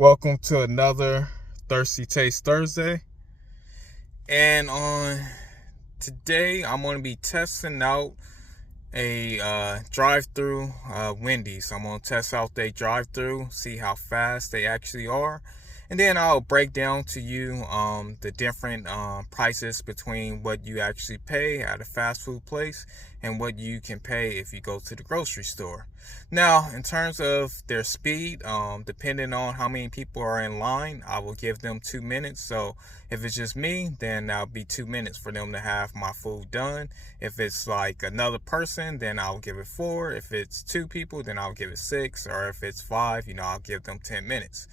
Welcome to another Thirsty Taste Thursday. And on today, I'm going to be testing out a drive-through Wendy's. I'm going to test out their drive-through, see how fast they actually are. And then I'll break down to you the different prices between what you actually pay at a fast food place and what you can pay if you go to the grocery store. Now, in terms of their speed, depending on how many people are in line, I will give them 2 minutes. So if it's just me, then that'll be 2 minutes for them to have my food done. If it's like another person, then I'll give it 4. If it's 2 people, then I'll give it 6. Or if it's 5, I'll give them 10 minutes.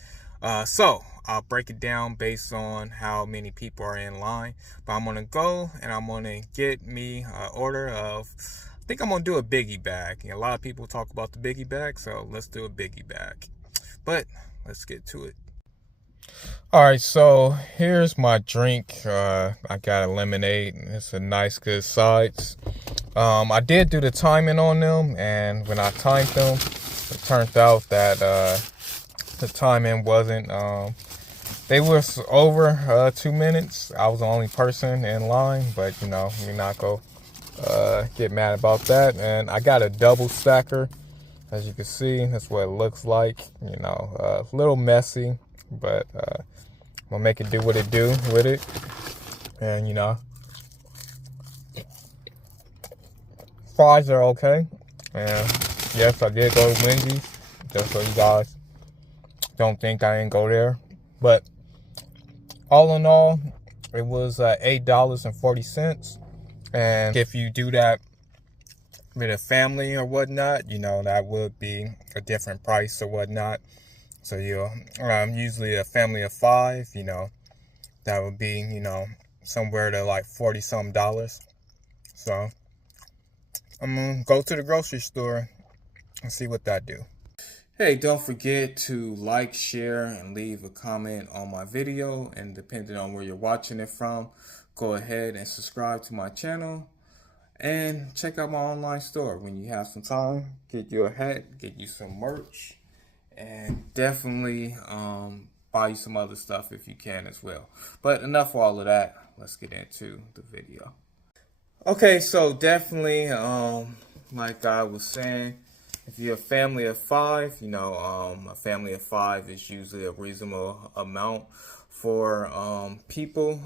So I'll break it down based on how many people are in line. But I'm gonna go and I'm gonna get me an order of, I think I'm gonna do a biggie bag. A lot of people talk about the biggie bag, so let's do a biggie bag. But let's get to it. All right, so here's my drink. I got a lemonade. It's a nice, good size. I did do the timing on them, and when I timed them, it turned out that the timing wasn't, they was over 2 minutes. I was the only person in line, but you're not gonna get mad about that. And I got a double stacker, as you can see. That's what it looks like. A little messy, but I'm gonna make it do what it do with it. And fries are okay. And yes, I did go to Wendy's, just so you guys don't think I didn't go there. But all in all, it was $8.40. And if you do that with a family or whatnot, that would be a different price or whatnot. So usually a family of 5, that would be, somewhere to like $40-some. So I'm gonna go to the grocery store and see what that do. Hey, don't forget to like, share, and leave a comment on my video. And depending on where you're watching it from, go ahead and subscribe to my channel. And check out my online store when you have some time. Get you a hat, get you some merch, and definitely buy you some other stuff if you can as well. But enough of all of that. Let's get into the video. Okay, so definitely, like I was saying, if you're a family of 5, a family of 5 is usually a reasonable amount for people,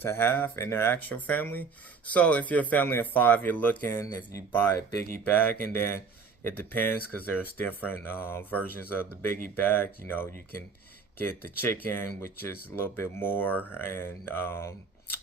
to have in their actual family. So if you're a family of 5, you're looking, if you buy a biggie bag, and then it depends because there's different versions of the biggie bag. You can get the chicken, which is a little bit more, and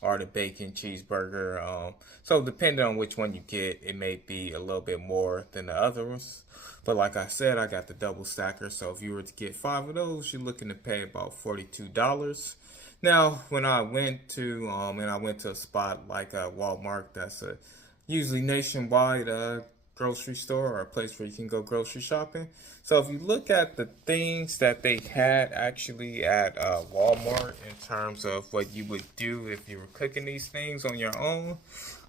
or the bacon cheeseburger. So depending on which one you get, it may be a little bit more than the others. But like I said, I got the double stacker. So if you were to get 5 of those, you're looking to pay about $42. Now, when I went to a spot like Walmart, that's a usually nationwide grocery store or a place where you can go grocery shopping. So if you look at the things that they had actually at Walmart in terms of what you would do if you were cooking these things on your own,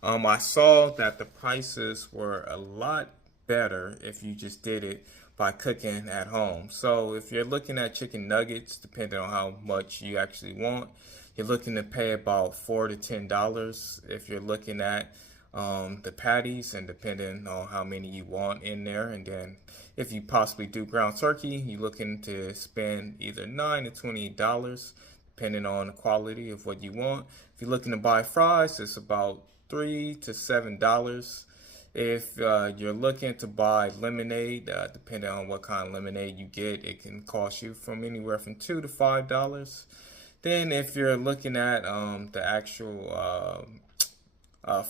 I saw that the prices were a lot better if you just did it by cooking at home. So if you're looking at chicken nuggets, depending on how much you actually want, you're looking to pay about $4 to $10. If you're looking at the patties, and depending on how many you want in there, and then if you possibly do ground turkey, you're looking to spend either $9 to $20, depending on the quality of what you want. If you're looking to buy fries, it's about $3 to $7. If you're looking to buy lemonade, depending on what kind of lemonade you get, it can cost you from anywhere from $2 to $5. Then if you're looking at the actual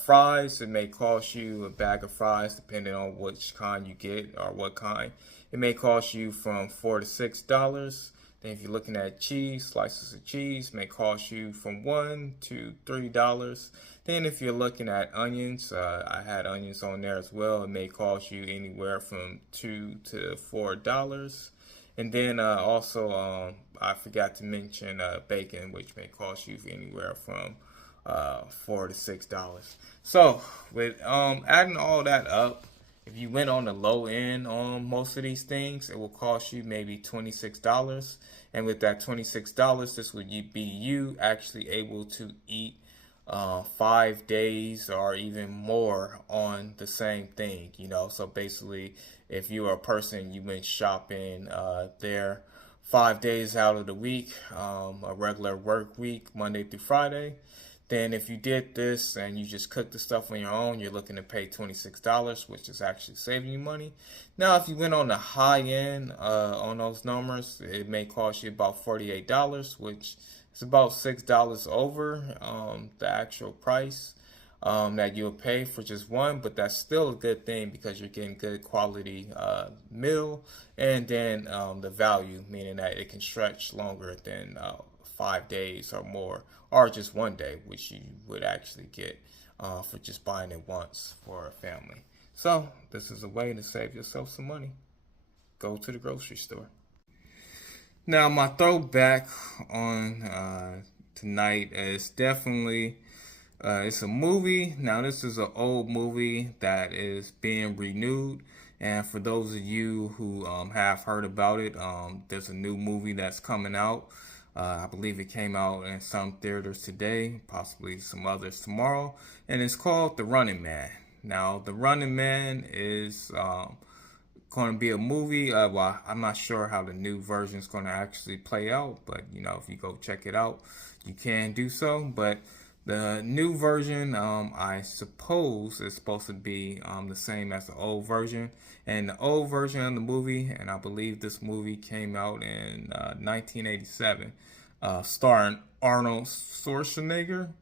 fries, it may cost you a bag of fries, depending on which kind you get or what kind. It may cost you from $4 to $6. Then if you're looking at cheese, slices of cheese may cost you from $1 to $3. Then if you're looking at onions, I had onions on there as well. It may cost you anywhere from $2 to $4. And then also, I forgot to mention bacon, which may cost you anywhere from $4 to $6. So with adding all that up, If you went on the low end on most of these things, it will cost you maybe $26. And with that $26, this would be you actually able to eat 5 days or even more on the same thing, you know. So basically, if you are a person, you went shopping there 5 days out of the week, a regular work week, Monday through Friday. Then if you did this and you just cook the stuff on your own, you're looking to pay $26, which is actually saving you money. Now, if you went on the high end on those numbers, it may cost you about $48, which is about $6 over the actual price that you'll pay for just one, but that's still a good thing because you're getting good quality meal, and then the value, meaning that it can stretch longer than 5 days or more, or just one day, which you would actually get for just buying it once for a family. So this is a way to save yourself some money. Go to the grocery store. Now, my throwback on tonight is definitely it's a movie. Now, this is an old movie that is being renewed. And for those of you who have heard about it, there's a new movie that's coming out. I believe it came out in some theaters today, possibly some others tomorrow. And it's called The Running Man. Now, The Running Man is going to be a movie. Well, I'm not sure how the new version is going to actually play out, but you know, if you go check it out, you can do so. But the new version, I suppose, is supposed to be the same as the old version. And the old version of the movie, and I believe this movie came out in 1987, starring Arnold Schwarzenegger,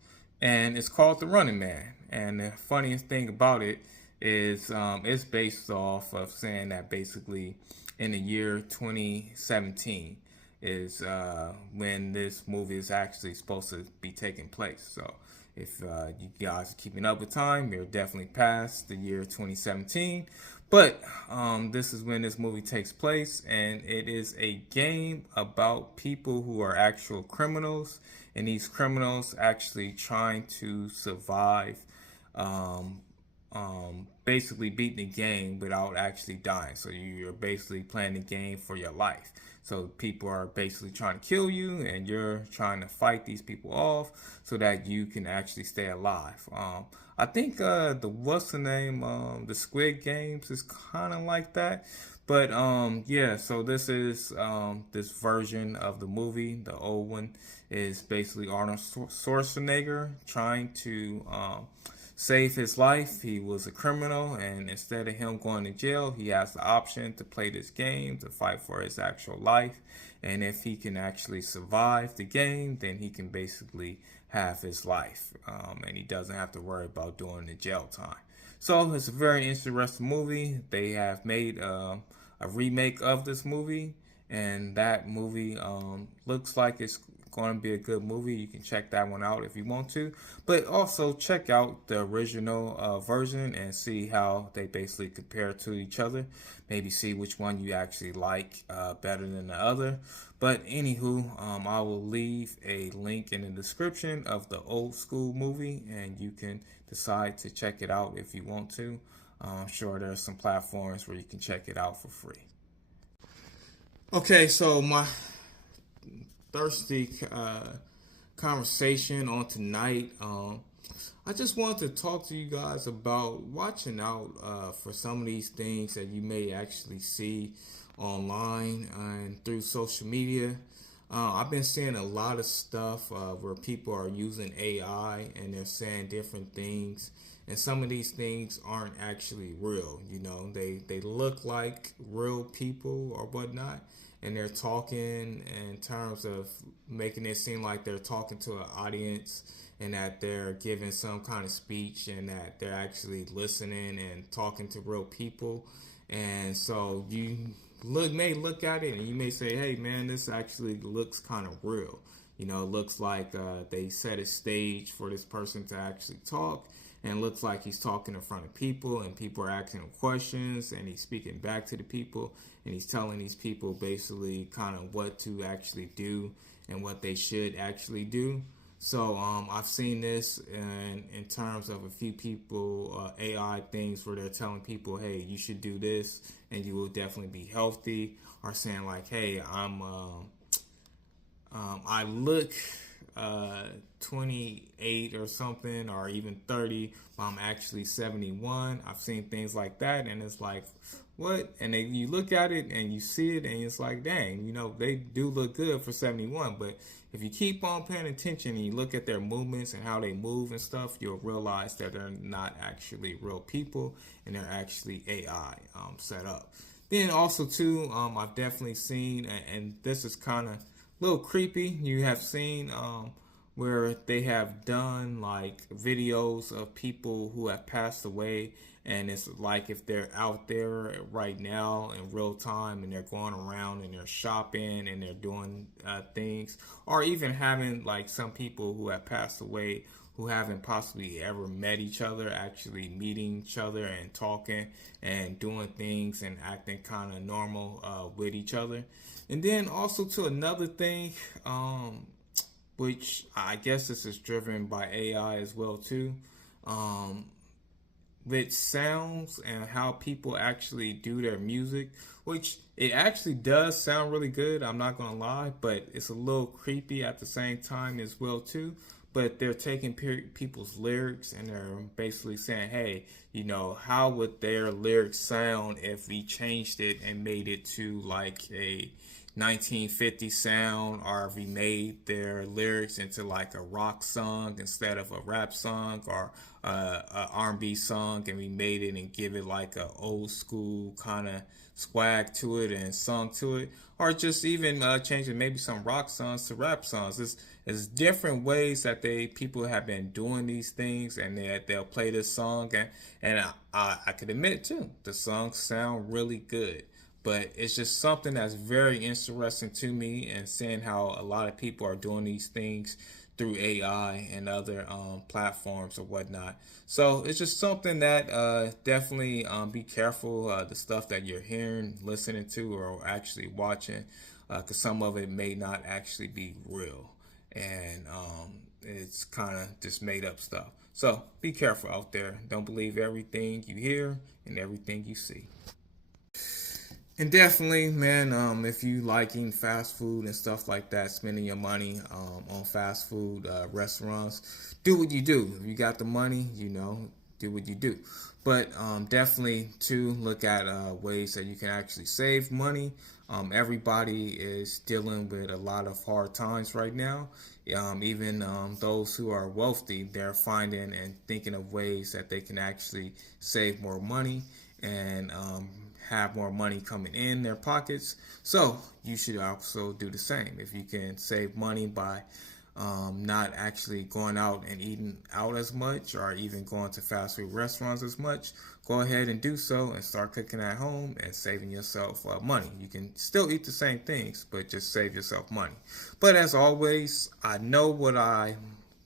and it's called The Running Man. And the funniest thing about it is it's based off of saying that basically in the year 2017 is when this movie is actually supposed to be taking place. So if you guys are keeping up with time, you're definitely past the year 2017. But this is when this movie takes place, and it is a game about people who are actual criminals, and these criminals actually trying to survive, basically beating the game without actually dying. So you're basically playing the game for your life. So people are basically trying to kill you, and you're trying to fight these people off so that you can actually stay alive. I think what's the name? The Squid Games is kind of like that. But yeah, so this is this version of the movie. The old one is basically Arnold Schwarzenegger trying to save his life. He was a criminal, and instead of him going to jail, he has the option to play this game to fight for his actual life. And if he can actually survive the game, then he can basically have his life, and he doesn't have to worry about doing the jail time. So it's a very interesting movie. They have made a remake of this movie, and that movie looks like it's going to be a good movie. You can check that one out if you want to, but also check out the original version and see how they basically compare to each other. Maybe see which one you actually like better than the other. But anywho, I will leave a link in the description of the old school movie, and you can decide to check it out if you want to. I'm sure there's some platforms where you can check it out for free. Okay, so my thirsty conversation on tonight. I just wanted to talk to you guys about watching out for some of these things that you may actually see online and through social media. I've been seeing a lot of stuff where people are using AI and they're saying different things, and some of these things aren't actually real. You know, they look like real people or whatnot, and they're talking in terms of making it seem like they're talking to an audience and that they're giving some kind of speech and that they're actually listening and talking to real people. And so you may look at it and you may say, hey man, this actually looks kind of real. You know, it looks like they set a stage for this person to actually talk, and it looks like he's talking in front of people and people are asking him questions and he's speaking back to the people and he's telling these people basically kind of what to actually do and what they should actually do. So I've seen this in terms of a few people, AI things where they're telling people, hey, you should do this and you will definitely be healthy. Or saying like, hey, I look 28 or something, or even 30, but I'm actually 71. I've seen things like that, and it's like, what? And then you look at it and you see it, and it's like, dang, they do look good for 71. But if you keep on paying attention and you look at their movements and how they move and stuff, you'll realize that they're not actually real people, and they're actually AI set up. Then also too, I've definitely seen, and this is kind of little creepy. You have seen where they have done like videos of people who have passed away, and it's like if they're out there right now in real time and they're going around and they're shopping and they're doing things, or even having like some people who have passed away who haven't possibly ever met each other, actually meeting each other and talking and doing things and acting kind of normal with each other. And then also to another thing, which I guess this is driven by AI as well too, with sounds and how people actually do their music, which it actually does sound really good, I'm not gonna lie, but it's a little creepy at the same time as well too. But they're taking people's lyrics and they're basically saying, hey, how would their lyrics sound if we changed it and made it to like a 1950 sound, or if we made their lyrics into like a rock song instead of a rap song, or a R&B song, and we made it and give it like a old school kind of swag to it and song to it, or just even changing maybe some rock songs to rap songs. There's different ways that people have been doing these things, and they'll play this song, and I could admit too, the songs sound really good. But it's just something that's very interesting to me, and seeing how a lot of people are doing these things through AI and other platforms or whatnot. So it's just something that definitely be careful the stuff that you're hearing, listening to, or actually watching, because some of it may not actually be real, and it's kind of just made up stuff. So be careful out there. Don't believe everything you hear and everything you see. And definitely, man, if you like eating fast food and stuff like that, spending your money on fast food restaurants, do what you do. If you got the money, do what you do. But definitely, to look at ways that you can actually save money. Everybody is dealing with a lot of hard times right now. Even those who are wealthy, they're finding and thinking of ways that they can actually save more money and have more money coming in their pockets. So you should also do the same. If you can save money by not actually going out and eating out as much, or even going to fast food restaurants as much, go ahead and do so and start cooking at home and saving yourself money. You can still eat the same things, but just save yourself money. But as always, I know what I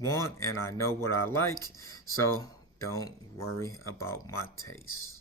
want and I know what I like, so don't worry about my taste.